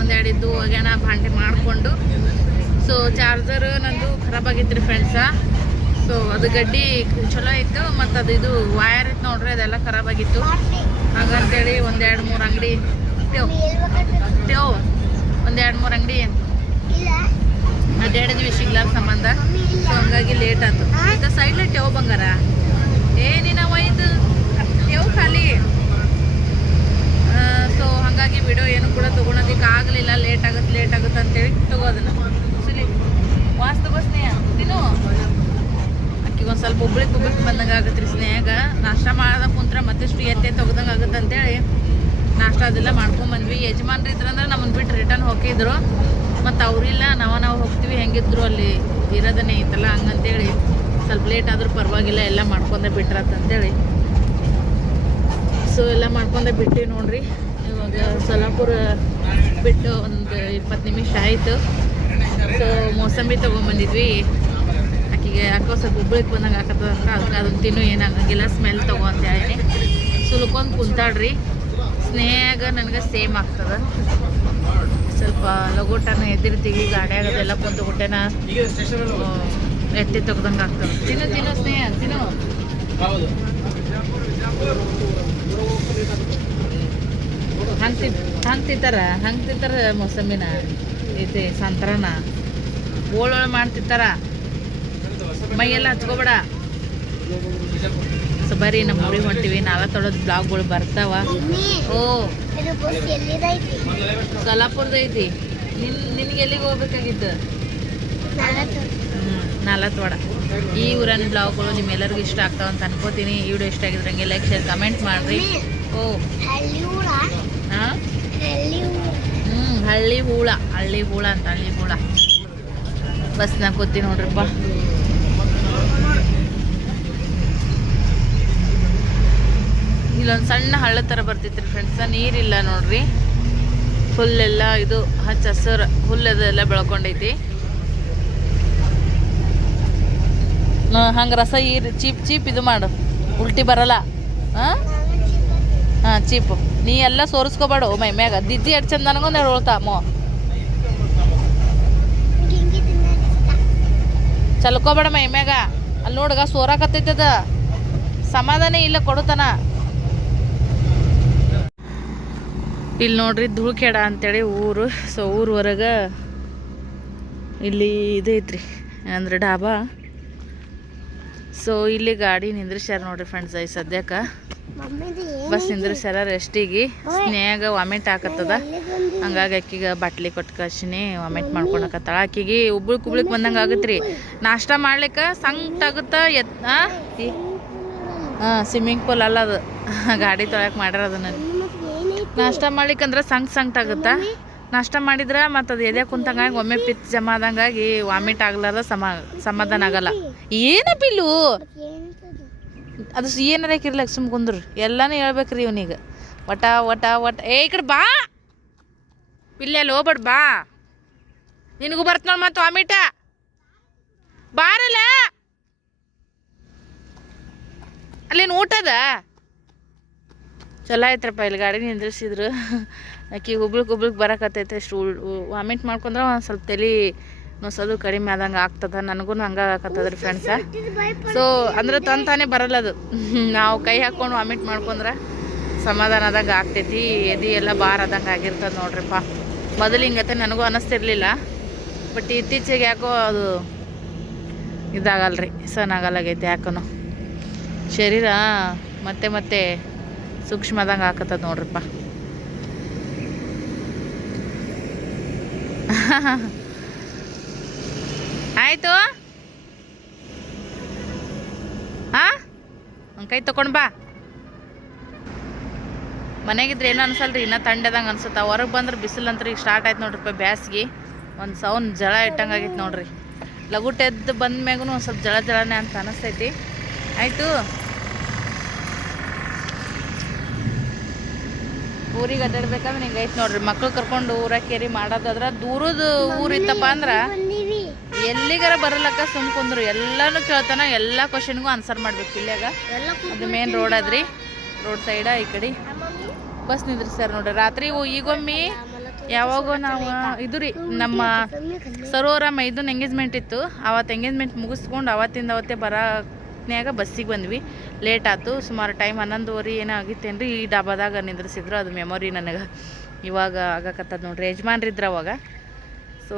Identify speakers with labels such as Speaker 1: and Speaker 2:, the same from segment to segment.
Speaker 1: ಒಂದೆರಡು ಇದ್ದು ಒಗ್ಯಾಣ ಭಾಂಡೆ ಮಾಡಿಕೊಂಡು. ಸೊ ಚಾರ್ಜರ್ ನಂದು ಖರಾಬ್ ಆಗಿತ್ತು ರೀ ಫ್ರೆಂಡ್ಸ ಸೊ ಅದು ಗಡ್ಡಿ ಚಲೋ ಇತ್ತು ಮತ್ತು ಅದು ಇದು ವಯರ್ ಇತ್ತು ನೋಡ್ರಿ, ಅದೆಲ್ಲ ಖರಾಬ್ ಆಗಿತ್ತು. ಹಾಗಂತೇಳಿ ಒಂದೆರಡು ಮೂರು ಅಂಗಡಿ ಟೇವ್ ಟೇವ್ ಒಂದೆರಡು ಮೂರು ಅಂಗಡಿ. ಅಡ್ಡಾಡಿದ್ವಿ ಸಿಗ್ಲಾರ ಸಂಬಂಧ. ಸೊ ಹಂಗಾಗಿ ಲೇಟ್ ಆಯ್ತು ಈಗ ಸೈಡ್ಲೆ ಟೇವ್ ಬಂಗಾರ? ಏನಿನ ನೀನು ಒಯ್ದು ಟೆವ್ ಖಾಲಿ? ಸೊ ಹಾಗಾಗಿ ವಿಡಿಯೋ ಏನು ಕೂಡ ತೊಗೊಳೋದಕ್ಕೆ ಆಗಲಿಲ್ಲ. ಲೇಟ್ ಆಗುತ್ತೆ ಲೇಟ್ ಆಗುತ್ತೆ ಅಂತೇಳಿ ತಗೋದನ್ನ ಸರಿ ವಾಸ್ತು ಬಸ್ ಸ್ನೇಹ. ತಿನ್ನು. ಅಕ್ಕಿಗೆ ಒಂದು ಸ್ವಲ್ಪ ಉಬ್ಬಳಿ ಕುಬ್ಬಳಿ ಬಂದಂಗೆ ಆಗುತ್ತೆ ರೀ ಸ್ನೇಹಾಗ. ನಾಷ್ಟ ಮಾಡದ ಕುಂತ್ರ ಮತ್ತಷ್ಟು ಎತ್ತೆ ತೆಗ್ದಂಗೆ ಆಗುತ್ತೆ ಅಂತೇಳಿ ನಾಷ್ಟ ಅದೆಲ್ಲ ಮಾಡ್ಕೊಂಬಂದ್ವಿ ಯಜಮಾನ್ರು ಇದ್ರಂದ್ರೆ ನಮ್ಮನ್ನು ಬಿಟ್ಟು ರಿಟರ್ನ್ ಹೋಗಿದ್ರು ಮತ್ತು ಅವರಿಲ್ಲ ನಾವು ನಾವು ಹೋಗ್ತೀವಿ. ಹೆಂಗಿದ್ರು ಅಲ್ಲಿ ಇರೋದನ್ನೇ ಐತಲ್ಲ, ಹಂಗಂತೇಳಿ ಸ್ವಲ್ಪ ಲೇಟ್ ಆದರೂ ಪರವಾಗಿಲ್ಲ, ಎಲ್ಲ ಮಾಡ್ಕೊಂಡೆ ಬಿಟ್ರತ್ತಂತೇಳಿ ಸೊ ಎಲ್ಲ ಮಾಡ್ಕೊಂಡೆ ಬಿಟ್ಟಿವಿ ನೋಡ್ರಿ. ಸೊಲಾಪುರ ಬಿಟ್ಟು ಒಂದು ಇಪ್ಪತ್ತು ನಿಮಿಷ ಆಯಿತು. ಸೊ ಮೋಸಂಬಿ ತೊಗೊಂಬಂದಿದ್ವಿ. ಆಕೆಗೆ ಯಾಕೋ ಸ್ವಲ್ಪ ಉಬ್ಳಿಗೆ ಬಂದಂಗೆ ಆಕತ್ತದ ಅಂತ ಅದಕ್ಕೆ ಅದನ್ನು ತಿನ್ನು, ಏನಾಗಂಗಿಲ್ಲ ಸ್ಮೆಲ್ ತಗೋ ಅಂತ ಹೇಳಿ ಸುಲ್ಕೊಂಡು ಕುಂತಾಡ್ರಿ ಸ್ನೇಹಾಗ ನನಗೆ ಸೇಮ್ ಆಗ್ತದ. ಸ್ವಲ್ಪ ಲಗೋಟನ ಎದ್ದಿರ್ತೀವಿ ಗಾಡಿಯಾಗ ಅದೆಲ್ಲ ಕುಂತು ಗುಟ್ಟೆನ ಎತ್ತಿ ತೆಗ್ದಂಗೆ ಆಗ್ತದೆ. ತಿನ್ನು ತಿನ್ನು ಸ್ನೇಹ, ತಿನ್ನು. ಹಂಗೆ ಹಂಗೆ ತಿಂತಾರ ಹಂಗೆ ತಿಂತಾರ ಮೋಸಂಬಿನ ಐತಿ, ಸಂತ್ರನ. ಓಳೊಳ ಮಾಡ್ತಿರ್ತಾರ. ಮೈಯೆಲ್ಲ ಹಚ್ಕೋಬೇಡ ಸೊ ಬರ್ರಿ ನಮ್ಮ ಊರಿಗೆ ಹೊಂಟಿವಿ ನಾಲ್ಕು ತೊಡೋದು ಬ್ಲಾಗ್ಗಳು ಬರ್ತಾವ. ಓ ಸೊಲಾಪುರದ ಐತಿ. ನಿನ್, ನಿನ್ಗೆ ಎಲ್ಲಿಗೆ ಹೋಗ್ಬೇಕಾಗಿತ್ತು?
Speaker 2: ನಾಲ್ಕು
Speaker 1: ನಾಲ್ಕವಾಡ ಈ ಊರನ್ನ ಬ್ಲಾಗ್ಗಳು ನಿಮ್ಮೆಲ್ಲರಿಗೂ ಇಷ್ಟ ಆಗ್ತಾವ ಅಂತ ಅನ್ಕೋತೀನಿ. ಈ ವಿಡಿಯೋ ಇಷ್ಟ ಆಗಿದ್ರಂಗೆ ಲೈಕ್, ಶೇರ್, ಕಮೆಂಟ್ ಮಾಡ್ರಿ. ಓ.
Speaker 2: ಹಳ್ಳಿ ಊರ
Speaker 1: ಹಾಂ
Speaker 2: ಹಳ್ಳಿ
Speaker 1: ಹೂಳ. ಹಳ್ಳಿ ಹೂಳ ಅಂತ, ಹಳ್ಳಿ ಹೂಳ. ಬಸ್ನಾಗ ಕೂತಿ ನೋಡ್ರಿಪ್ಪ ಇಲ್ಲೊಂದು ಸಣ್ಣ ಹಳ್ಳ ಥರ ಬರ್ತೈತ್ರಿ ಫ್ರೆಂಡ್ಸ್ ನೀರಿಲ್ಲ ನೋಡ್ರಿ. ಹುಲ್ಲೆಲ್ಲ ಇದು ಹಚ್ಚ ಹಸಿರು ಹುಲ್ಲದೆಲ್ಲ ಬೆಳ್ಕೊಂಡೈತಿ. ಹಂಗೆ ರಸ ಈ ಚೀಪ್ ಚೀಪ್ ಇದು ಮಾಡು. ಉಲ್ಟಿ ಬರಲ್ಲ. ಹಾಂ? ಹಾಂ, ಚೀಪು. ನೀ ಎಲ್ಲ ಸೋರಿಸ್ಕೋಬೇಡು ಮೈ ಮ್ಯಾಗ. ದಿದ್ದಿ ಎಷ್ಟು ಚಂದ ನನಗೊಂದು ಎರಡು ಚಲ್ಕೋಬೇಡ ಮೈ ಮ್ಯಾಗ. ಅಲ್ಲಿ ನೋಡ್ಗ ಸೋರಾಕತ್ತೈತದ ಸಮಾಧಾನ ಇಲ್ಲ ಕೊಡುತ್ತಾನ ಇಲ್ಲಿ ನೋಡ್ರಿ ಧೂಳ್ಖೇಡ ಅಂತೇಳಿ ಊರು. ಸೊ ಊರು ಹೊರಗೆ ಇಲ್ಲಿ ಇದೈತ್ರಿ, ಅಂದ್ರೆ ಡಾಬಾ. ಸೊ, ಇಲ್ಲಿ ಗಾಡಿ ನಿಂದ್ರಿಸ್ಯಾರ ನೋಡ್ರಿ ಫ್ರೆಂಡ್ಸ್ ಐ ಸದ್ಯಕ್ಕೆ. ಬಸ್ ನಿಂದ್ರಿಸ್ಯಾರ ರೆಸ್ಟಿಗೆ ಸ್ನೇಹಾಗ ವಾಮಿಟ್ ಹಾಕತ್ತದ. ಹಂಗಾಗಿ ಆಕಿಗೆ ಬಾಟ್ಲಿ ಕೊಟ್ಟು ಕಳ್ಸಿನಿ ವಾಮಿಟ್ ಮಾಡ್ಕೊಳಕತ್ತಾಳ ಆಕಿಗೆ ಉಬ್ಳಿಕ್ ಉಬ್ಳಿಕ್ ಬಂದಂಗ ಆಗತ್ರಿ. ನಾಷ್ಟ ಮಾಡ್ಲಿಕ್ಕೆ ಸಂಗ್ ತಗತ್ತ ಎತ್ ಹಾಂ ಸ್ವಿಮ್ಮಿಂಗ್ ಪೂಲ್ ಅಲ್ಲ ಅದು. ಗಾಡಿ ತೊಳಕ್ ಮಾಡ್ಯಾರ ಅದನ್ನ. ನಾಷ್ಟ ಮಾಡ್ಲಿಕ್ಕಂದ್ರೆ ಸಂಕ್ ಸಂಕಟ ಆಗುತ್ತಾ. ನಾಷ್ಟ ಮಾಡಿದ್ರೆ ಮತ್ತು ಅದು ಎದೆ ಕುಂತಂಗಾಗಿ ಒಮ್ಮೆ ಪಿತ್ ಜಮಾ ಆದಂಗಾಗಿ ವಾಮಿಟ್ ಆಗ್ಲಾರ್ದ ಸಮ ಸಮಾಧಾನ ಆಗಲ್ಲ. ಏನ ಬಿಲ್ಲು
Speaker 2: ಏನೈತದು
Speaker 1: ಅದು ಏನಾರ ಇರ್ಲಕ್ ಸುಮ್ ಕುಂದ್ರು ಎಲ್ಲಾನು ಹೇಳ್ಬೇಕ್ರಿ ಇವನಿಗೆ. ಒಟ ಒಟ ಒಟ ಏ, ಈ ಕಡೆ ಬಾ! ಇಲ್ಲಿ ಹೋಗ್ಬೇಡ ಬಾ. ನಿನಗೂ ಬರ್ತ ನೋಡಿ ಮತ್ತೆ ವಾಮಿಟ. ಬಾರಲ್ಲ. ಅಲ್ಲೇನು ಊಟದ ಚಲೋ ಆಯ್ತ್ರಪ್ಪ ಇಲ್ಲಿ ಗಾಡಿ ನಿಂದ್ರಿಸಿದ್ರು. ಆಕಿ ಹುಬ್ಳಿಗೆ ಹುಬ್ಳಿಗೆ ಬರಕತ್ತೈತೆ. ಅಷ್ಟು ವಾಮಿಟ್ ಮಾಡ್ಕೊಂಡ್ರೆ ಒಂದು ಸ್ವಲ್ಪ ತಲೆ ನೋಸೋದು ಕಡಿಮೆ ಆದಂಗೆ ಆಗ್ತದ. ನನಗೂ ಹಂಗೆ ಆಗತ್ತದ್ರಿ ಫ್ರೆಂಡ್ಸ ಸೊ ಅಂದ್ರೆ ತಂತಾನೆ ಬರಲ್ಲ ಅದು. ನಾವು ಕೈ ಹಾಕ್ಕೊಂಡು ವಾಮಿಟ್ ಮಾಡ್ಕೊಂಡ್ರೆ ಸಮಾಧಾನ ಆದಂಗೆ ಆಗ್ತೈತಿ. ಎದೆ ಎಲ್ಲ ಬಾರ್ ಆದಂಗೆ ಆಗಿರ್ತದೆ ನೋಡ್ರಿಪ್ಪ. ಮೊದಲು ಹಿಂಗತ್ತೆ ನನಗೂ ಅನ್ನಿಸ್ತಿರ್ಲಿಲ್ಲ ಬಟ್ ಇತ್ತೀಚೆಗೆ ಯಾಕೋ ಅದು ಇದಾಗಲ್ರಿ ಸನ್ ಆಗಲ್ಲಾಗೈತಿ ಯಾಕೋ ಶರೀರ ಮತ್ತೆ ಮತ್ತೆ ಸೂಕ್ಷ್ಮದಂಗೆ ಹಾಕತ್ತದ ನೋಡ್ರಿಪ್ಪ. ಆಯ್ತು? ಹಾ ಒಂದು ಕೈ ತೊಕೊಂಡು ಬಾ. ಮನೆಗಿದ್ರೆ ಏನೋ ಅನ್ಸಲ್ರಿ, ಇನ್ನೂ ತಂಡದಂಗೆ ಅನ್ಸುತ್ತೆ. ಹೊರಗೆ ಬಂದ್ರೆ ಬಿಸಿಲು ಅಂತ ಈಗ ಸ್ಟಾರ್ಟ್ ಆಯ್ತು ನೋಡ್ರಿಪ್ಪ ಬ್ಯಾಸ್ಗೆ. ಒಂದು ಸೌಂಡ್ ಜಳ ಇಟ್ಟಂಗೆ ಆಗೈತೆ ನೋಡ್ರಿ. ಲಗುಟ್ ಎದ್ದು ಬಂದ ಮ್ಯಾಗೂ ಒಂದು ಸ್ವಲ್ಪ ಜಳ ಜಳನೆ ಅಂತ ಅನಿಸ್ತೈತಿ. ಆಯಿತು? ಊರಿಗೆ ಅಡ್ಡಾಡ್ಬೇಕಂದ್ರೆ ಹಿಂಗೆ ಐತೆ ನೋಡ್ರಿ. ಮಕ್ಳು ಕರ್ಕೊಂಡು ಊರ ಕೇರಿ ಮಾಡೋದಾದ್ರೆ ದೂರದ ಊರಿತ್ತಪ್ಪ ಅಂದ್ರೆ ಎಲ್ಲಿಗಾರ ಬರಲಕ್ಕ ಸುಮ್ ಕುಂದ್ರು. ಎಲ್ಲಾನು ಕೇಳ್ತಾನ ಎಲ್ಲ ಕ್ವಶನ್ಗೂ ಆನ್ಸರ್ ಮಾಡ್ಬೇಕು ಇಲ್ಲಾಗ ಅದು ಮೇನ್ ರೋಡ್ ಅದ್ರಿ ರೋಡ್ ಸೈಡ ಈ ಕಡೆ? ಬಸ್ ನಿಂದ್ರಿಸ್ಯಾರ ನೋಡ್ರಿ. ರಾತ್ರಿ ಓ- ಈಗೊಮ್ಮೆ ಯಾವಾಗೋ ನಾವು ಇದು ರೀ ನಮ್ಮ ಸರೋವರ ಮೈದೂನ್ ಎಂಗೇಜ್ಮೆಂಟ್ ಇತ್ತು. ಅವತ್ತು ಎಂಗೇಜ್ಮೆಂಟ್ ಮುಗಿಸ್ಕೊಂಡು ಅವತ್ತಿಂದ ಅವತ್ತೇ ಬರೋನ್ಯಾಗ ಬಸ್ಸಿಗೆ ಬಂದ್ವಿ. ಲೇಟ್ ಆಯ್ತು ಸುಮಾರು ಟೈಮ್ ಹನ್ನೊಂದುವರೆ ಏನೋ ಆಗಿತ್ತೇನ್ರಿ. ಈ ಡಾಬಾದಾಗ ನಿಂದ್ರಿಸಿದ್ರು ಅದು ಮೆಮೊರಿ ನನಗೆ ಇವಾಗ ಆಗಕತ್ತದ ನೋಡ್ರಿ. ಯಜಮಾನ್ರಿದ್ರು ಅವಾಗ. ಸೊ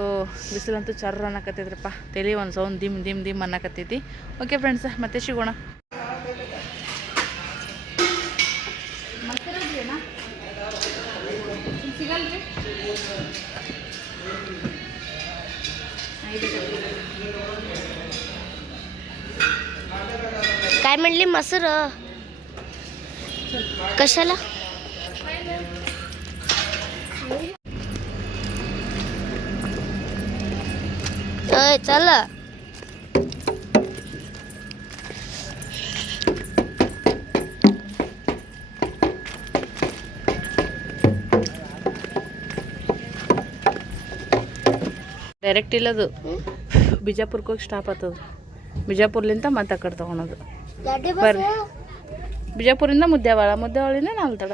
Speaker 1: ಬಿಸಿಲಂತೂ ಚರ್ರ ಅನ್ನಕತ್ತಿದ್ರಪ್ಪ ತಲೆ ಒಂದು ಸೌಂಡ್ ದಿಮ್ ದಿಮ್ ದಿಮ್ ಅನ್ನಕತ್ತೈತಿ ಓಕೆ ಫ್ರೆಂಡ್ಸ್ ಮತ್ತೆ ಸಿಗೋಣ ಸಿಗಲ್ರಿ
Speaker 2: काय म्हणली मसूर कशाला ઓય
Speaker 1: ಡೈರೆಕ್ಟ್ ಇಲ್ಲದು. ಬಿಜಾಪುರ್ಗೆ ಹೋಗಿ ಸ್ಟಾಪ್ ಆತದು. ಬಿಜಾಪುರ್ಲಿಂದ ಮತ್ತೆ ಆ ಕಡೆ ತೊಗೊಳೋದು ಬರ್ರಿ ಬಿಜಾಪುರಿಂದ ಮುದ್ದೇವಾಳ ಮುದ್ದೇವಾಳಿಂದ ನಾಲ್ತಡ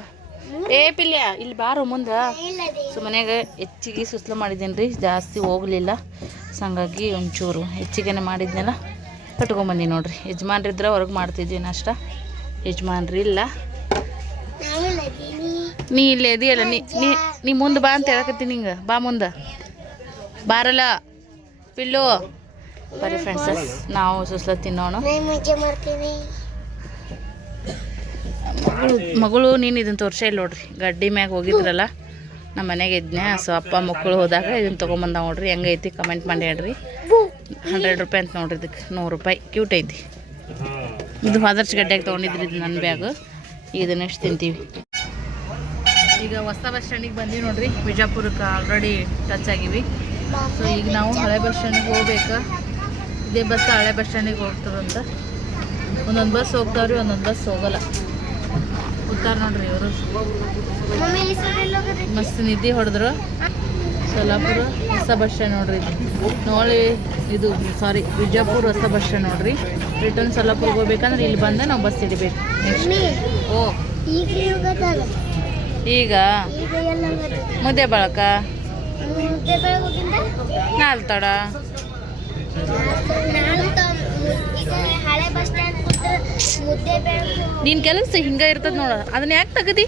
Speaker 1: ಏ ಪಿಲ್ಯ, ಇಲ್ಲಿ ಬಾರು ಮುಂದೆ. ಸೊ ಮನೆಯಾಗ ಹೆಚ್ಚಿಗೆ ಸುಸ್ಲು ಮಾಡಿದ್ದೀನಿ ರೀ ಜಾಸ್ತಿ ಹೋಗಲಿಲ್ಲ. ಸೊ ಹಂಗಾಗಿ ಒಂಚೂರು ಹೆಚ್ಚಿಗೆನೆ ಮಾಡಿದ್ನೆಲ್ಲ ಕಟ್ಕೊಂಬಂದಿ ನೋಡ್ರಿ. ಯಜಮಾನ್ರಿದ್ರೆ ಹೊರಗೆ ಮಾಡ್ತಿದ್ವಿ ನಾಷ್ಟ. ಯಜಮಾನ್ರಿ ಇಲ್ಲ. ನೀ ಇಲ್ಲೇ ಇದೆಯಲ್ಲ ನೀ ನೀ ಮುಂದೆ ಬಾ ಅಂತ ಹೇಳಕತ್ತೀನಿ ಹಿಂಗೆ ಬಾ ಮುಂದೆ. ಬಾರಲ್ಲ. ಪಿಲ್ಲು. ಬರೀ ಫ್ರೆಂಡ್ಸ್ ನಾವು ಸುಸ್ಲ ತಿನ್ನೋಣ ಮಗಳು ನೀನು ಇದನ್ನು ತೋರ್ಸೇ ಇಲ್ಲ ನೋಡ್ರಿ. ಗಡ್ಡಿ ಮ್ಯಾಗ ಹೋಗಿದ್ರಲ್ಲ ನಮ್ಮ ಮನೆಗೆ ಇದ್ನೆ. ಸೊ ಅಪ್ಪ ಮಕ್ಕಳು ಹೋದಾಗ ಇದನ್ನ ತೊಗೊಂಬಂದ ನೋಡ್ರಿ. ಹೆಂಗೈತಿ ಕಮೆಂಟ್ ಮಾಡಿ ಹೇಳ್ರಿ. ಹಂಡ್ರೆಡ್ ರೂಪಾಯಿ ಅಂತ ನೋಡ್ರಿ ಇದಕ್ಕೆ ನೂರು ರೂಪಾಯಿ. ಕ್ಯೂಟ್ ಐತಿ. ಇದು ಫಾದರ್ಸ್ ಗಡ್ಡೆಗೆ ತೊಗೊಂಡಿದ್ರಿ ಇದು ನನ್ನ ಬ್ಯಾಗು. ಇದನ್ನ ಎಷ್ಟು ತಿಂತೀವಿ? ಈಗ ಹೊಸ ಬಸ್ ಸ್ಟ್ಯಾಂಡಿಗೆ ಬಂದೀವಿ ನೋಡ್ರಿ. ಬಿಜಾಪುರಕ್ಕೆ ಆಲ್ರೆಡಿ ಟಚ್ ಆಗಿವಿ. ಸೊ ಈಗ ನಾವು ಹಳೆ ಬಸ್ ಸ್ಟ್ಯಾಂಡಿಗೆ ಹೋಗ್ಬೇಕು. ಇದೇ ಬಸ್ ಹಳೆ ಬಸ್ ಸ್ಟ್ಯಾಂಡಿಗೆ ಹೋಗ್ತದಂತ. ಒಂದೊಂದು ಬಸ್ ಹೋಗ್ತಾವ್ರಿ, ಒಂದೊಂದು ಬಸ್ ಹೋಗಲ್ಲ. ಕೂತಾರ ನೋಡ್ರಿ ಇವರು. ಮಸ್ತ್ ನಿದ್ದೆ ಹೊಡೆದ್ರು. ಸೊಲ್ಲಾಪುರ ಹೊಸ ಬಸ್ ಸ್ಟ್ಯಾಂಡ್ ನೋಡ್ರಿ ನೋಡಿ ಇದು ಸಾರಿ ಬಿಜಾಪುರ ಹೊಸ ಬಸ್ ಸ್ಟ್ಯಾಂಡ್ ನೋಡ್ರಿ. ರಿಟರ್ನ್ ಸೊಲ್ಲಾಪುರ್ಗೆ ಹೋಗ್ಬೇಕಂದ್ರೆ ಇಲ್ಲಿ ಬಂದು ನಾವು ಬಸ್ ಹಿಡಿಬೇಕು. ನೆಕ್ಸ್ಟ್ ಓ.
Speaker 2: ಈಗ
Speaker 1: ಮುದ್ದೆ ಬಳಕ? ನಾಲ್ತಡ?
Speaker 2: ಹಳೆ ಬಸ್ ಸ್ಟ್ಯಾಂಡ್
Speaker 1: ನಿನ್ ಕೆಲಸ ಹಿಂಗ ಇರ್ತದ ನೋಡ. ಅದನ್ನ ಯಾಕೆ ತಗದಿ?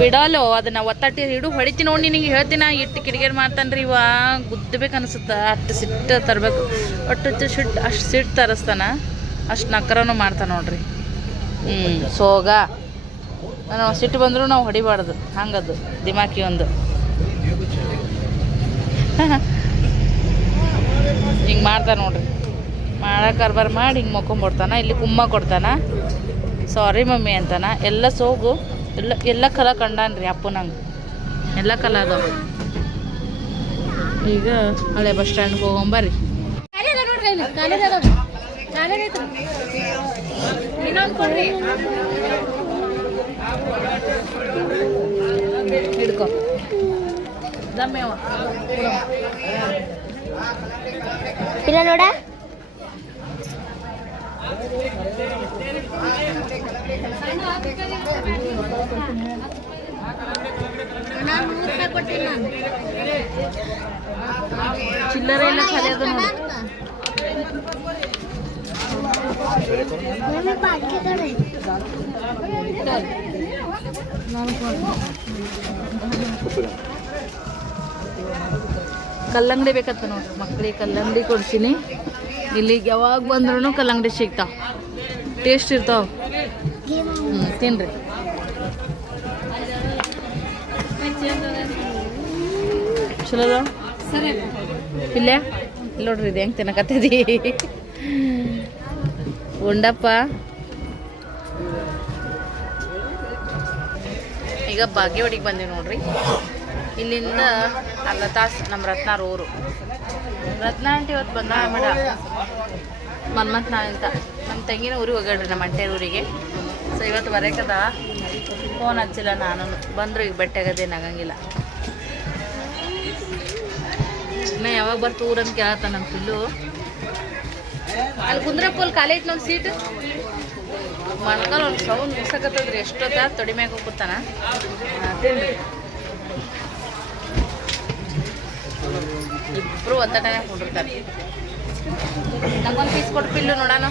Speaker 1: ಬಿಡಲೋ, ಅದನ್ನ ಒತ್ತಟ್ಟಿ ಹಿಡು ಹೊಡಿತಿ ನೋಡಿ ನಿನಗೆ ಹೇಳ್ತೀನಿ. ಇಟ್ಟು ಕಿಡಿಗೇರಿ ಮಾಡ್ತಾನ್ರಿ ಇವ. ಗುದ್ದಬೇಕು ಅನಿಸುತ್ತ. ಅಷ್ಟು ಸಿಟ್ಟು ತರಬೇಕು. ಒಟ್ಟು ಸಿಟ್ಟು ಅಷ್ಟು ಸಿಟ್ಟು ತರಿಸ್ತಾನ. ಅಷ್ಟು ನಕ್ಕರನು ಮಾಡ್ತಾನ ನೋಡ್ರಿ. ಹ್ಞೂ ಸೋಗ. ನಾನು ಸಿಟ್ಟು ಬಂದರೂ ನಾವು ಹೊಡಿಬಾರ್ದು. ಹಂಗದು. ದಿಮಾಕಿ ಒಂದು ಹಿಂಗೆ ಮಾಡ್ತಾನೆ ನೋಡ್ರಿ. ಮಾಡೋ ಕಾರ್ಬಾರ್ ಮಾಡಿ ಹಿಂಗೆ ಮಕ್ಕೊಂಬಿಡ್ತಾನ, ಇಲ್ಲಿ ಕುಮ್ಮ ಕೊಡ್ತಾನ. ಸಾರಿ ಮಮ್ಮಿ ಅಂತಾನ. ಎಲ್ಲ ಸೋಗು, ಎಲ್ಲ ಎಲ್ಲ ಕಲ ಕಂಡಾನ್ರಿ ಅಪ್ಪು ನಂಗೆ ಎಲ್ಲ ಕಲ ಅದಾವ. ಈಗ ಹಳೆ ಬಸ್ ಸ್ಟ್ಯಾಂಡ್ಗೆ ಹೋಗೊಂಬರ್ರಿ ಹಿಡ್ಕೊ ದಮ್ಮೇವ
Speaker 2: ಇಲ್ಲ ನೋಡ.
Speaker 1: ಚಿಲ್ಲರೆ ಎಲ್ಲ ಖಾಲಿ ಅದ ಕಲ್ಲಂಗಡಿ ಬೇಕತ್ತ ನೋಡ್ರಿ, ಮಕ್ಳಿಗೆ ಕಲ್ಲಂಗಡಿ ಕೊಡ್ತೀನಿ. ಇಲ್ಲಿಗೆ ಯಾವಾಗ ಬಂದ್ರೂ ಕಲ್ಲಂಗಡಿ ಸಿಗ್ತಾವ ಟೇಸ್ಟ್ ಇರ್ತಾವ. ಹ್ಞೂ ತಿನ್ರಿ. ಚಲೋ ಇಲ್ಲ ಇಲ್ಲೇ? ನೋಡ್ರಿ, ಇದು ಹೆಂಗೆ ತಿನ್ನಕತ್ತದಿ? ಉಂಡಪ್ಪ. ಈಗ ಬಾಗೇವಾಡಿಗೆ ಬಂದೀವಿ ನೋಡ್ರಿ. ಇಲ್ಲಿಂದ ಅರ್ಧ ತಾಸು ನಮ್ಮ ರತ್ನಾರ ಊರು. ರತ್ನ ಆಂಟಿ ಇವತ್ತು ಬಂದ ಮೇಡ. ಮನ್ಮತ್ ಅಂತ. ನಮ್ಮ ತಂಗಿನ ಊರಿಗೆ ಹೋಗ್ಯಾಡ್ರಿ ನಮ್ಮ ಅಂಟೆ ಊರಿಗೆ. ಸೊ ಇವತ್ತು ಬರೋಕದ. ಫೋನ್ ಹಚ್ಚಿಲ್ಲ ನಾನು ಬಂದರು ಈಗ ಬೆಟ್ಟೆಗದೇನು ಆಗಂಗಿಲ್ಲ. ಇನ್ನೂ ಯಾವಾಗ ಬರ್ತು ಊರಂತ ಕೇಳತ್ತ ನಮ್ಮ ಫುಲ್ಲು ಅಲ್ಲಿ ಕುಂದ್ರಪ್ಪ ಅಲ್ಲಿ ಖಾಲಿ ಐತಿ ನಮ್ಮ ಸೀಟ್. ಮಣ್ಕಾಲ್ ಒಂದು ಸೌಂಡ್ ಮುಗಿಸಕತ್ತದ್ರಿ ಎಷ್ಟೊತ್ತ ತೊಡಿಮ್ಯಾಗ ಹೋಗ್ಬಿಡ್ತಾನ. ತಿನ್ರಿ ಇಬ್ರು ಒತ್ತಟನೆ ಕುಂಡಿರ್ತಾರೆ ನಂಗೊಂದು ಪೀಸ್ ಕೊಟ್ಟು ಪಿಲ್ಲು ನೋಡೋಣ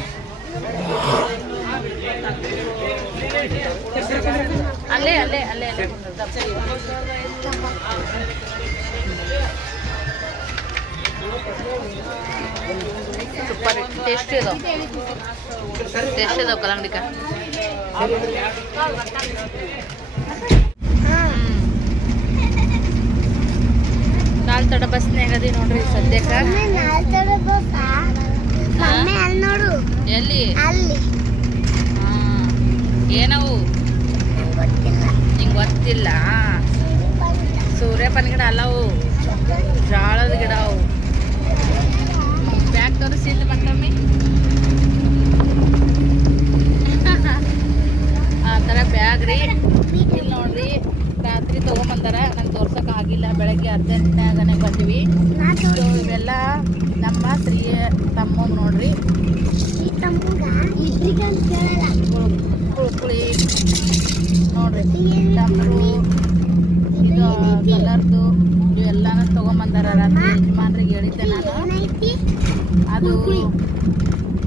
Speaker 1: ಅಲ್ಲೇ ಅಲ್ಲೇ ಅಲ್ಲೇ ಅಲ್ಲೇ ಕುಂದಿರ್ತಾರೆ. ಸೂಪರ್ ಟೇಸ್ಟ್ ಇದಾವ ಟೇಸ್ಟ್ ಇದಾವ ಕಲ್ಲಂಗಡಿಕ ನಾಲ್ ತಡ ಬಸ್ನ್ಯಾಗ ಅದಿ ನೋಡ್ರಿ ಸದ್ಯಕ್ಕ. ಎಲ್ಲಿ. ಏನವು? ನಿಂಗೆ ಗೊತ್ತಿಲ್ಲ. ಸೂರ್ಯಪಾನ ಗಿಡ ಅಲ್ಲವು? ಜಾಳದ ಗಿಡ ಅವು ಬ್ಯಾಗ್ ತೋರಿಸಿಲ್ಲ ಮತ್ತೊಮ್ಮೆ ಆ ಥರ ಬ್ಯಾಗ್ ರೀ ಇಲ್ಲಿ ನೋಡ್ರಿ ರಾತ್ರಿ ತೊಗೊಂಬಂದಾರ ನಂಗೆ ತೋರ್ಸಕ್ ಆಗಿಲ್ಲ ಬೆಳಗ್ಗೆ ಅರ್ಜೆಂಟ್ನಾಗನೆ ಬಂದ್ವಿ
Speaker 2: ನಾ
Speaker 1: ಸೊ ಇವೆಲ್ಲ ಸ್ತ್ರೀ ತಮ್ಮಗ್ ನೋಡ್ರಿ.
Speaker 2: ಈ ತಮ್ಮಗ ಇದ್ರಿಗೆ ಅಂತ ಕೇಳಲ್ಲ.
Speaker 1: ಕುಳ್- ನೋಡ್ರಿ. ಡಮ್ರು ಇದು ಕಲರ್ದು ಇವೆಲ್ಲಾನು ತಗೊಂಬಂದಾರ ರಾತ್ರಿ ಯಜಮಾನ್ರಿಗೆ ಹೇಳಿದ್ದೆ ನಾನು. ಅದು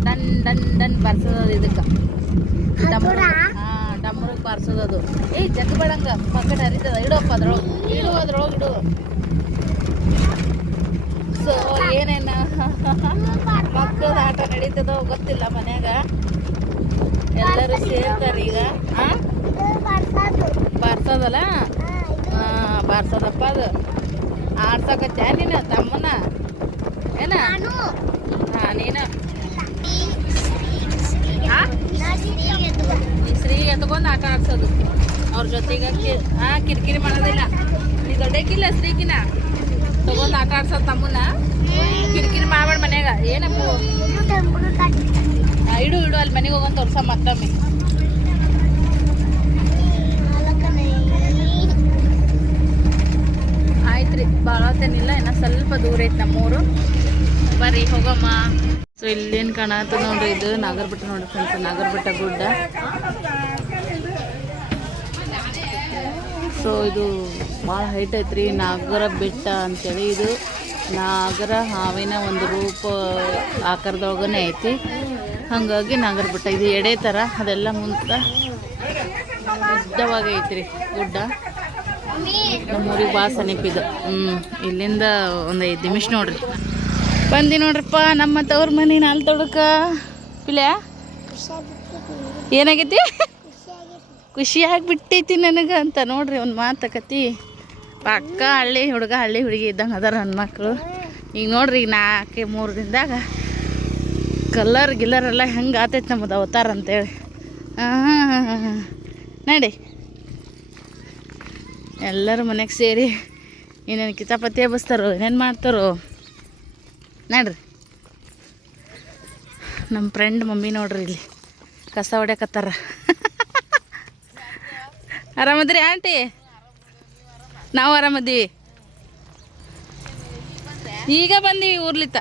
Speaker 1: ಡನ್ ಡನ್ ಡನ್ ಬರ್ಸೋದು ಇದಕ್ಕೆ. ಡಮ್ರು
Speaker 2: ಆ
Speaker 1: ಹಾ ಡಮ್ರಿಗೆ ಅದು ಏಯ್ ಜಗ್ ಬೇಡಂಗ. ಪಕ್ಕಟ್ ಹರಿತದ. ಇಡಪ್ಪ ಅದ್ರೊಳಗೆ. ಇಡು ಅದ್ರೊಳಗೆ ಇಡು. ಸೊ ಮಕ್ಕಳ ಆಟ ನಡೀತದೋ ಗೊತ್ತಿಲ್ಲ ಮನ್ಯಾಗ. ಎಲ್ಲರೂ ಸೇರ್ತಾರೆ ಈಗ. ಬಾರ್ಸೋದಲ್ಲ?
Speaker 2: ಹಾ,
Speaker 1: ಬಾರ್ಸೋದಪ್ಪ ಅದು. ಆಡ್ಸಕತ್ಯ ನೀನು ತಮ್ಮನ ಏನ? ಹಾ ನೀನು. ಸ್ತ್ರೀ ಎತ್ಕೊಂಡು ಆಟ ಆಡ್ಸೋದು. ಅವ್ರ ಜೊತೆಗೆ ಹಾ ಕಿರಿಕಿರಿ ಮಾಡೋದಿಲ್ಲ. ನೀ ದೊಡ್ಡಕ್ಕಿಲ್ಲ ಸ್ತ್ರೀಕಿನ ತಗೊಂಡು ಆಟ ಆಡ್ಸೋದು ತಮ್ಮನ ಕಿರಿಕಿರಿ ಮಾಡ್ಬೇಡ ಮನ್ಯಾಗ. ಏನಪ್ಪ? ಇಡು ಇಡು, ಅಲ್ಲಿ ಮನೆಗೆ ಹೋಗೋನ್ ತೋರ್ಸ ಮತ್ತೊಮ್ಮೆ.
Speaker 2: ಆಯ್ತು
Speaker 1: ಆಯ್ತ್ರಿ ಭಾಳ ಹೊತ್ತೇನಿಲ್ಲ ಸ್ವಲ್ಪ ದೂರ ಐತಿ ನಮ್ಮೂರು. ಬರ್ರಿ, ಹೋಗಮ್ಮ. ಸೊ, ಇಲ್ಲೇನು ಕಾಣತ್ತ ನೋಡ್ರಿ, ಇದು ನಾಗರಬೆಟ್ಟ ನೋಡ್ರಿ ಫ್ರೆಂಡ್ಸ್ ನಾಗರಬೆಟ್ಟ ಗುಡ್ಡ. ಸೊ, ಇದು ಭಾಳ ಹೈಟ್ ಐತ್ರಿ ನಾಗರ ಬೆಟ್ಟ ಅಂತೇಳಿ ಇದು. ನಾಗರ ಹಾವಿನ ಒಂದು ರೂಪ ಆಕಾರದೊಳಗನೆ ಐತಿ. ಹಾಗಾಗಿ ನಾಗರ ಬೆಟ್ಟ ಇದು ಎಡೆ ಥರ ಅದೆಲ್ಲ ಮುಂತ ಉದ್ದವಾಗಿ ಐತ್ರಿ ಗುಡ್ಡ. ನಮ್ಮೂರಿಗೆ ಭಾಳ ಸಮೀಪಿದೆ ಹ್ಞೂ ಇಲ್ಲಿಂದ ಒಂದು ಐದು ನಿಮಿಷ ನೋಡ್ರಿ. ಬಂದಿ ನೋಡ್ರಪ್ಪ ನಮ್ಮ ತವ್ರ ಮನೆ ನಾಲ್ ತೊಡಕ. ಪಿಲ್ಯ. ಏನಾಗೈತಿ? ಖುಷಿಯಾಗಿ ಬಿಟ್ಟೈತಿ ನನಗೆ ಅಂತ ನೋಡ್ರಿ ಒಂದು ಮಾತಕತಿ ಪಕ್ಕ ಹಳ್ಳಿ ಹುಡುಗ ಹಳ್ಳಿ ಹುಡುಗಿ ಇದ್ದಂಗೆ ಅದಾರ ನನ್ನ ಮಕ್ಕಳು ಈಗ ನೋಡ್ರಿ ಈಗ ನಾಲ್ಕು ಮೂರು ದಿನದಾಗ ಕಲರ್ ಗಿಲ್ಲರ್ ಎಲ್ಲ ಹೆಂಗೆ ಆತೈತೆ ನಮ್ಮದು ಅವತಾರ ಅಂತೇಳಿ. ಹಾಂ ನಡಿ. ಎಲ್ಲರೂ ಮನೆಗೆ ಸೇರಿ ಏನೇನು ಕಿತಾಪತಿ ಬಸ್ತಾರೋ ಏನೇನು ಮಾಡ್ತಾರೋ. ನಡ್ರಿ. ನಮ್ಮ ಫ್ರೆಂಡ್ ಮಮ್ಮಿ ನೋಡ್ರಿ ಇಲ್ಲಿ. ಕಸ ಹೊಡ್ಯಾಕತ್ತಾರ. ಆರಾಮದ್ರಿ ಆಂಟಿ? ನಾವು ಆರಾಮದೀವಿ ಈಗ ಬಂದೀವಿ ಊರ್ಲಿತ್ತ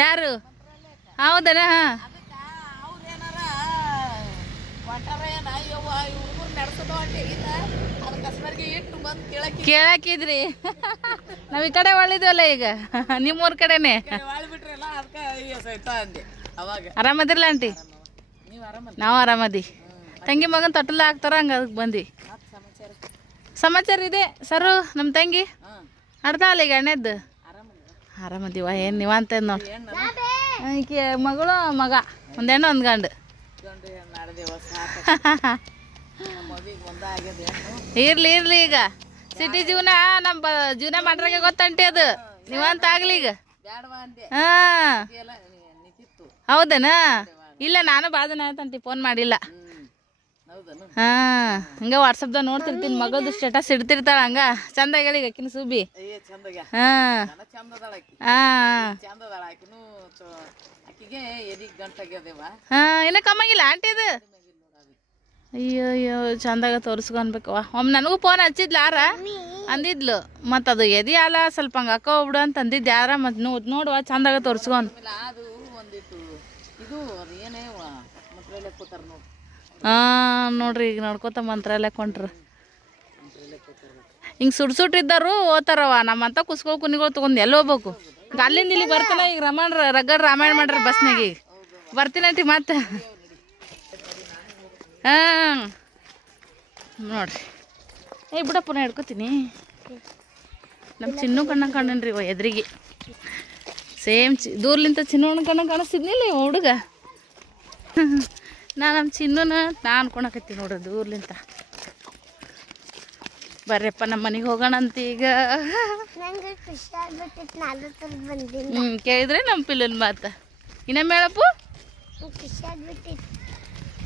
Speaker 1: ಯಾರು? ಹೌದನ? ಕೇಳಾಕಿದ್ರಿ. ನಾವ್ ಈ ಕಡೆ ಒಳ್ಳಿದ್ವಲ್ಲ ಈಗ? ನಿಮ್ಮೂರ್ ಕಡೆನೆ? ಆರಾಮದಿರಲ್ಲ ಆಂಟಿ? ನಾವು ಆರಾಮದಿ. ತಂಗಿ ಮಗನ್ ತೊಟ್ಟಲ ಹಾಕ್ತಾರ ಹಂಗ ಅದಕ್ಕೆ ಬಂದಿ ಸಮಾಚಾರ ಇದೆ. ಸರ್ ನಮ್ಮ ತಂಗಿ? ಅರ್ಧ ಈಗ ಗಣ್ಯದ್ದು ಆರಾಮದಿವ ಏನು ನೀವ ಅಂತ ನೋಡಿ. ಈಕೆ ಮಗಳು ಮಗ. ಒಂದು ಹೆಣ್ಣು ಒಂದು ಗಂಡು. ಇರ್ಲಿ ಇರ್ಲಿ ಈಗ. ಸಿಟಿ ಜೀವನ ನಮ್ಮ ಜೀವನ ಮಾಡ್ರಾಗೆ ಗೊತ್ತಂಟಿ ಅದು. ನೀವಂತ ಆಗ್ಲಿ ಈಗ. ಹಾ. ಹೌದನ? ಇಲ್ಲ ನಾನು ಭಾಳ ಆಯ್ತಂತಿ ಆಯ್ತಂಟಿ ಫೋನ್ ಮಾಡಿಲ್ಲ. ಹಾ ಹಂಗ ವಾಟ್ಸಪ್ದಾಗ ನೋಡ್ತಿರ್ತೀನಿ. ಮಗದು ಸ್ಟೇಟಸ್ ಇಡ್ತಿರ್ತಾಳ ಹಂಗ. ಚಂದ ಹೇಳಿ ಅಕ್ಕಿನ ಸೂಬಿ ಹಾ. ಇನ್ನ ಕಮ್ಮಾಗಿಲ್ಲ ಆಂಟಿ ಅದು ಅಯ್ಯೋ ಅಯ್ಯೋ ಚಂದಾಗ ತೋರಿಸ್ಕೊನ್ಬೇಕವ ಒಮ್ಮೆ ನನಗೂ ಫೋನ್ ಹಚ್ಚಿದ್ಲ
Speaker 2: ಯಾರ?
Speaker 1: ಅಂದಿದ್ಲು. ಮತ್ತು ಅದು ಎದಿ ಅಲ್ಲ ಸ್ವಲ್ಪ ಹಂಗೆ ಅಕ್ಕ ಹೋಗ್ಬಿಡು ಅಂತ ಅಂದಿದ್ದು ಯಾರ? ಮತ್ತು ನೋಡ್ ನೋಡುವ ಚಂದಾಗ ತೋರಿಸ್ಕೊಂಡ್ ಹಾಂ, ನೋಡ್ರಿ ಈಗ ನೋಡ್ಕೊತ ಮಂತ್ರಾಲಯ ಕೊಂಡ್ರು. ಹಿಂಗೆ ಸುಟ್ ಸುಟ್ಟಿದ್ದಾರು ಓದ್ತಾರವ ನಮ್ಮಂತ ಕುಸ್ಕೋ ಕುನಿಗಳು ತೊಗೊಂಡು ಎಲ್ಲಿ ಹೋಗ್ಬೇಕು? ಅಲ್ಲಿಂದ ಇಲ್ಲಿ ಬರ್ತಾನ ಈಗ ರಮಣ ರಗಡ್ ರಾಮಾಯಣ ಮಾಡ್ರಿ ಬಸ್ನಾಗ ಈಗ. ಬರ್ತೀನಂತಿ ಮತ್ತೆ? ಹಾಂ, ನೋಡ್ರಿ. ಏ, ಬಿಡಪ್ಪ, ನಾ ಹಿಡ್ಕೊತೀನಿ. ನಮ್ಮ ಚಿನ್ನು ಕಣ್ಣ ಕಾಣನ್ರಿ ಇವ ಎದುರಿಗೆ. ಸೇಮ್ ಚಿ, ದೂರ್ಲಿಂತ ಚಿನ್ನವಣ್ಣ ಕಣ್ಣ ಕಾಣಿಸ್ತಿದ್ನಿಲ್ಲ ಹುಡುಗ. ನಾ ನಮ್ಮ ಚಿನ್ನನ ನಾ ಅನ್ಕೊಳಕತ್ತೀನಿ ನೋಡ್ರಿ ದೂರ್ಲಿಂತ. ಬರ್ರಪ್ಪ ನಮ್ಮ ಮನೆಗೆ ಹೋಗೋಣ ಅಂತ ಈಗ ಹ್ಞೂ ಕೇಳಿದ್ರೆ ನಮ್ಮ ಪಿಲ್ಲನ್ ಮಾತ. ಇನ್ನೊಮ್ಮೆ ಹೇಳಪ್ಪು
Speaker 2: ನಂಗೆ ಖುಷಿ ಆಗ್ಬಿಟ್ಟಿತ್ತು.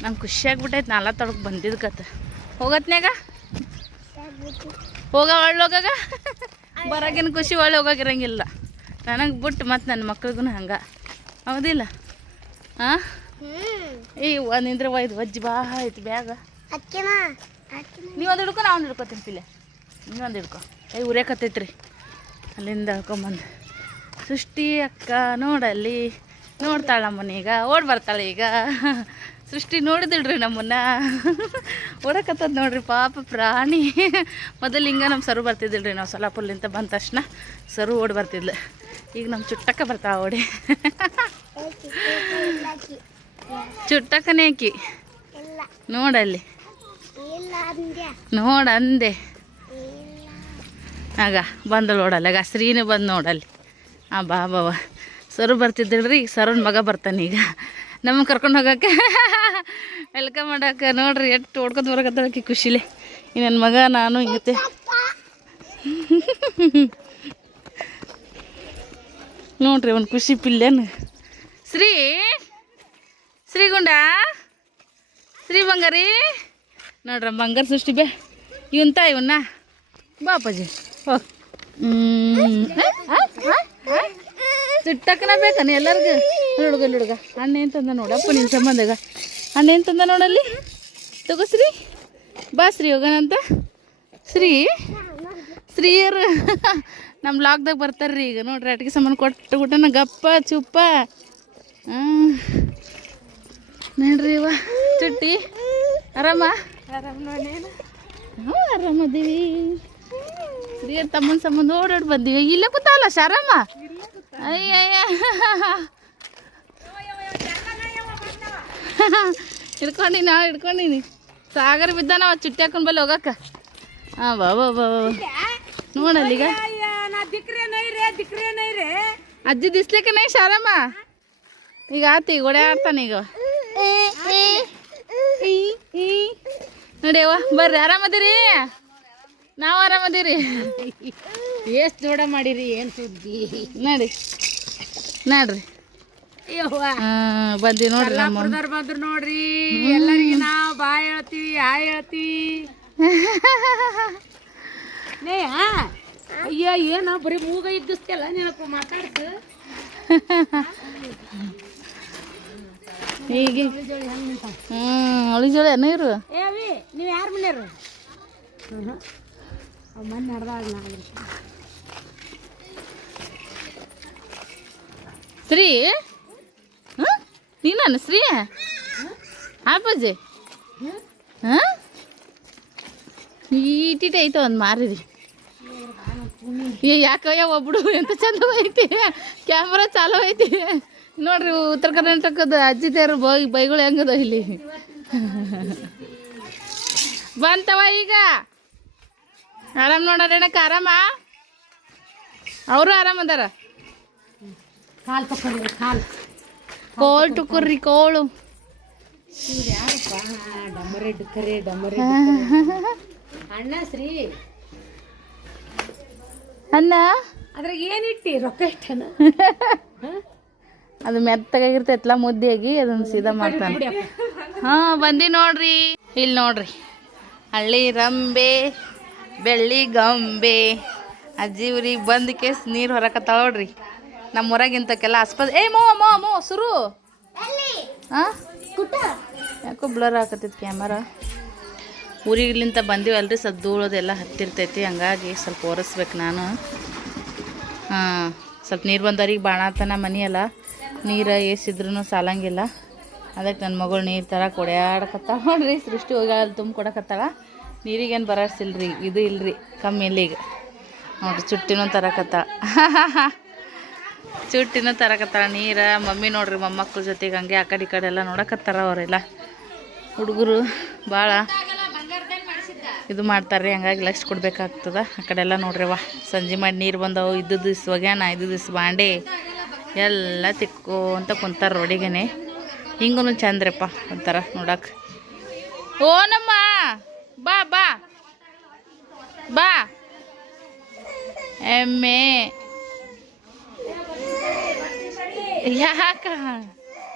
Speaker 1: ನಂಗೆ ಖುಷಿ ಆಗ್ಬಿಟ್ಟೈತೆ ನಾಲ ತೊಡಕ್ ಬಂದಿದ್ದು ಕತ್ತ
Speaker 2: ಹೋಗತ್ನಾಗ
Speaker 1: ಹೋಗ ಒಳ್ಳೆ ಹೋಗಾಗ. ಬರಾಗಿನ ಖುಷಿ ಒಳ್ಳೆ ಹೋಗಾಗಿರಂಗಿಲ್ಲ ನನಗೆ ಬಿಟ್ಟು ಮತ್ತು ನನ್ನ ಮಕ್ಳಿಗೂ ಹಂಗೆ. ಹೌದಿಲ್ಲ? ಹಾಂ
Speaker 2: ಹ್ಮ್.
Speaker 1: ಏ ಒಂದಿಂದ್ರೆ ಒಯ್ದು ವಜ್ಜಿ ಬಾ ಆಯ್ತು ಬ್ಯಾಗ. ನೀವೊಂದು ಹಿಡ್ಕೊ ನಾವು ಹಿಡ್ಕೊತೀನಿ ಪಿಲೆ ನೀವೊಂದು ಹಿಡ್ಕೊ. ಏ ಉರಿಯಾಕತ್ತೈತ್ರಿ ಅಲ್ಲಿಂದ ಹಾಕೊಂಬಂದು ಸೃಷ್ಟಿ ಅಕ್ಕ ನೋಡಲ್ಲಿ. ನೋಡ್ತಾಳ ನಮ್ಮನ್ನೀಗ ಓಡ್ ಬರ್ತಾಳೆ ಈಗ. ಸೃಷ್ಟಿ ನೋಡಿದಿಳ್ರಿ ನಮ್ಮನ್ನ. ಓಡಕತ್ತದ ನೋಡ್ರಿ ಪಾಪ ಪ್ರಾಣಿ. ಮೊದಲು ಹಿಂಗೆ ನಮ್ಮ ಸರು ಬರ್ತಿದ್ದಿಲ್ರಿ ನಾವು ಸೊಲಾಪುರ್ಲಿಂತ ಬಂದ ತಕ್ಷಣ. ಸರು ಓಡಿ ಬರ್ತಿದ್ಲು. ಈಗ ನಮ್ಮ ಚುಟ್ಟಕ್ಕ ಬರ್ತಾವ ಓಡಿ. ಚುಟ್ಟಕ್ಕನೇ
Speaker 2: ಇಲ್ಲ.
Speaker 1: ನೋಡಲ್ಲಿ.
Speaker 2: ಇಲ್ಲ ಅಂದ್ಯ.
Speaker 1: ನೋಡ ಅಂದೆ. ಆಗ ಬಂದು ನೋಡಲ್ಲ. ಆಗ ಶ್ರೀನು ಬಂದು ನೋಡಲ್ಲಿ. ಆ ಬಾ ಸರ್ ಸರು ಬರ್ತಿದ್ದಳ್ರಿ ಈಗ ಸರನ್ ಮಗ ಬರ್ತಾನೆ ಈಗ. ನಮಗೆ ಕರ್ಕೊಂಡು ಹೋಗಕ್ಕೆ. ವೆಲ್ಕಮ್ ಮಾಡಕ್ಕೆ. ನೋಡ್ರಿ ಎಷ್ಟು ಓಡ್ಕೊಂಡು ಬರೋಕೆ ಖುಷಿಲೆ. ಈ ನನ್ನ ಮಗ ನಾನು ಹಿಂಗತ್ತೆ ನೋಡ್ರಿ ಒಂದು ಖುಷಿ ಪಿಲ್ಲೇನು. ಶ್ರೀ! ಶ್ರೀಗುಂಡ? ಶ್ರೀ ಬಂಗಾರಿ? ನೋಡ್ರ, ಬಂಗಾರ ಸೃಷ್ಟಿ ಬೇ. ಇವನ್ ತಾ ಇವನ್ನ? ಬಾಪಾಜಿ. ಹೋಗ್ ಚುಟ್ಟಕ್ಕನ ಬೇಕನ ಎಲ್ಲರಿಗೂ? ನೋಡುಗ ಹುಡುಗ ಅಣ್ಣ ತಂದ ನೋಡಪ್ಪ ನಿನ್ನ ಸಂಬಂಧಗ. ಅಣ್ಣ ತಂದ ನೋಡಲ್ಲಿ ತಗೋಸ್ರಿ ಬಾ ಶ್ರೀ ಹೋಗೋಣಂತ ಶ್ರೀ. ಶ್ರೀಯರು ನಮ್ಮ ಲಾಕ್ದಾಗ ಬರ್ತಾರ್ರಿ ಈಗ. ನೋಡ್ರಿ ಅಟ್ಗೆ ಸಾಮಾನು ಕೊಟ್ಟು ಬಿಟ್ಟನ ಗಪ್ಪ, ಚುಪ್ಪ. ಹ್ಮ್. ನೋಡ್ರಿ ಇವ ಚುಟ್ಟಿ. ಆರಾಮ? ಹ್ಞೂ ಆರಾಮದೀವಿ ಹಿರಿಯ ತಮ್ಮನ ಸಂಬಂಧ ಓಡಾಡಿ ಬಂದೀವಿ. ಇಲ್ಲೇ ಗೊತ್ತಲ್ಲ ಶಾರಮ್ಮ? ಅಯ್ಯಯ್ಯ. ಹಿಡ್ಕೊಂಡಿ ನಾ ಹಿಡ್ಕೊಂಡಿನಿ. ಸಾಗರ ಬಿದ್ದ ನಾವು ಚುಟ್ಟಿ ಹಾಕೊಂಡ್ ಬಲ್ಲಿ ಹೋಗಕ್ಕ ಹಾಂ ಬಾ ಬಾ ಬಾ. ನೋಡಲ್ಲಿ ಈಗ. ಅಜ್ಜಿ ದಿಸ್ಲಿಕ್ಕೆ ಶಾರಮ್ಮ? ಈಗ ಆತಿ ಗೊಡೆ ಆಡ್ತಾನೆ ಈಗ. ನಡಿಯವ್ವ ಬರ್ರಿ ಆರಾಮದಿರಿ? ನಾವು ಆರಾಮದಿರಿ.
Speaker 3: ಎಷ್ಟು ದೂಡ ಮಾಡಿರಿ ಏನು ಸುದ್ದಿ?
Speaker 1: ನೋಡಿ ನೋಡ್ರಿ. ಬಂದಿ ನೋಡ್ರಿ
Speaker 3: ಬಂದ್ರು ನೋಡ್ರಿ. ಎಲ್ಲರಿಗೆ ನಾವು ಬಾಯ್ ಹೇಳ್ತೀವಿ ಹಾಯ್ ಹೇಳ್ತೀವಿ. ಅಯ್ಯ ಏನ ಬರೀ ಮೂಗ ಇದ್ದಿಸ್ತಿಯಲ್ಲ ನೀನಪ್ಪ ಮಾತಾಡ್ತು
Speaker 1: ಈಗ ಹ್ಞೂ ಅಳಿ ಜೋಳಿ ನೀರು
Speaker 3: ನೀವು ಯಾರು ಮನೆಯವ್ರು? ಮನೆ ನಡ್ದಾಗ
Speaker 1: ಶ್ರೀ ಹಾಂ ನೀನು ಶ್ರೀ ಅಪ್ಪಾಜಿ ಹಾಂ ಈಟಿಟ ಐತೆ ಒಂದು ಮಾರಿರಿ. ಏ ಯಾಕಯ್ಯ ಒಬ್ಬಡು ಎಂತ ಚಂದ ಐತಿ ಕ್ಯಾಮ್ರಾ ಚಾಲು ಐತಿ ನೋಡ್ರಿ ಉತ್ತರ ಕರ್ನಾಟಕದ ಅಜ್ಜಿ ತೇರು ಬೈ ಬೈಗಳು ಹೆಂಗದ ಇಲ್ಲಿ. ಬಂತವ ಈಗ? ಆರಾಮ್ ನೋಡೋಣಕ್ಕ ಆರಾಮ? ಅವರು
Speaker 3: ಆರಾಮ ಅದಾರ? ಕಾಲು
Speaker 1: ಟುಕುರ್ರಿ ಕೋಳು. ಅನ್ನ
Speaker 3: ಅದ್ರಾಗ ಏನಿಟ್ಟಿ ರೊಕ್ಕ ಇಟ್ಟನ?
Speaker 1: ಅದು ಮೆತ್ತಗಾಗಿರ್ತೈತ್ಲ ಮುದ್ದೆಯಾಗಿ ಅದನ್ನ ಸೀದಾ ಮಾಡ್ತಾನೆ. ಹಾ, ಬಂದಿ ನೋಡ್ರಿ. ಇಲ್ಲಿ ನೋಡ್ರಿ. ಹಳ್ಳಿ ರಂಬೆ, ಬೆಳ್ಳಿ ಗಂಬೆ. ಅಜ್ಜಿ ಊರಿಗೆ ಬಂದ ಕೇಸ್ ನೀರು ಹೊರಕತ್ತಾಳ ನೋಡ್ರಿ. ನಮ್ಮ ಊರಾಗಿಂತಕ್ಕೆಲ್ಲ ಆಸ್ಪತ್ರೆ ಏ, ಮೋ ಮೋ ಮೋ, ಸುರು. ಹಾಂ? ಯಾಕೋ ಬ್ಲರ್ ಹಾಕತ್ತೈತಿ ಕ್ಯಾಮರಾ. ಊರಿಗಿಲಿಂತ ಬಂದೀವಲ್ರಿ ಸ್ವಲ್ಪ ಹತ್ತಿರ್ತೈತಿ, ಹಂಗಾಗಿ ಸ್ವಲ್ಪ ಒರೆಸ್ಬೇಕು ನಾನು. ಹಾಂ, ಸ್ವಲ್ಪ ನೀರು ಬಂದವ್ರಿಗೆ ಬಾಣತನ ಮನಿ ಅಲ್ಲ ನೀರು ಏಸಿದ್ರೂ ಸಾಲಂಗಿಲ್ಲ. ಅದಕ್ಕೆ ನನ್ನ ಮಗಳು ನೀರು ಥರ ಓಡ್ಯಾಡಕತ್ತಾಳ ನೋಡ್ರಿ, ಸೃಷ್ಟಿ ಹೋಗಿ ಅಲ್ಲಿ ಕೊಡಕತ್ತಾಳ. ನೀರಿಗೇನು ಬರಸಿಲ್ರಿ ಇದು ಇಲ್ರಿ, ಕಮ್ಮಿ ಇಲ್ಲಿಗ ನೋಡ್ರಿ, ಚುಟ್ಟಿನೂ ತರಕತ್ತಾಳ. ಚುಟ್ಟಿನೂ ತರಕತ್ತಾಳ, ನೀರು. ಮಮ್ಮಿ ನೋಡ್ರಿ, ಮೊಮ್ಮಕ್ಕಳ ಜೊತೆಗೆ ಹಂಗೆ ಆ ಕಡೆ ಈ ಕಡೆ ಎಲ್ಲ ನೋಡಕತ್ತಾರ ಅವರೆಲ್ಲ. ಹುಡುಗರು ಭಾಳ ಇದು ಮಾಡ್ತಾರೆ ಹಂಗಾಗಿ ಲಕ್ಷ ಕೊಡ್ಬೇಕಾಗ್ತದ. ಆ ಕಡೆ ಎಲ್ಲ ನೋಡ್ರಿವ ಸಂಜೆ ಮಾಡಿ ನೀರು ಬಂದವು ಇದ್ದು ದಿವ್ಸ ಒಗ್ಯಾನ ಇದ್ದು ದಿವ್ಸ ಬಾಂಡೆ. ಎಲ್ಲ ತಿಕ್ಕು ಅಂತ ಕುಂತಾರ ರೋಡಿಗೆನೆ. ಹಿಂಗೂ ಚಂದ್ರಪ್ಪ ಒಂಥರ ನೋಡಕ್ಕೆ ಓ ನಮ್ಮ! ಬಾ ಬಾ. ಬಾ. ಎಮ್ಮೆ. ಯಾಕ?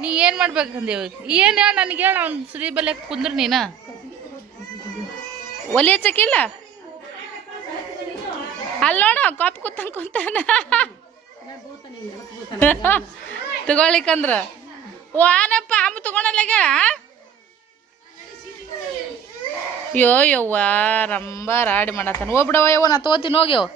Speaker 1: ನೀ ಏನು ಮಾಡ್ಬೇಕಂದೆ? ಏನು ಹೇಳ, ನನಗೆ ಹೇಳ, ಅವ್ನು ಸುರಿ ಬಲ್ಲೆ ಕುಂದ್ರ ನೀನು. ಒಲಿ ಹಚ್ಚಕ್ಕಿಲ್ಲ ಅಲ್ಲಿ ನೋಡು, ಕಾಪಿ ಕೂತಂಗ್ ಕುಂತಾನ. ತಗೊಳ್ಳಿಕಂದ್ರ. ವಾನಪ್ಪ ಅಮ್ಮ ತಗೊಳಲ್ಲಾಗ? ಅಯ್ಯೋ ಯವ್ವ ರಂಬ ರಾಡಿ ಮಾಡತ್ತಾನ. ಹೋಗ್ಬಿಡವ ಯವ್ವ ನಾ ತಗೋತೀನಿ ಹೋಗ್ಯವ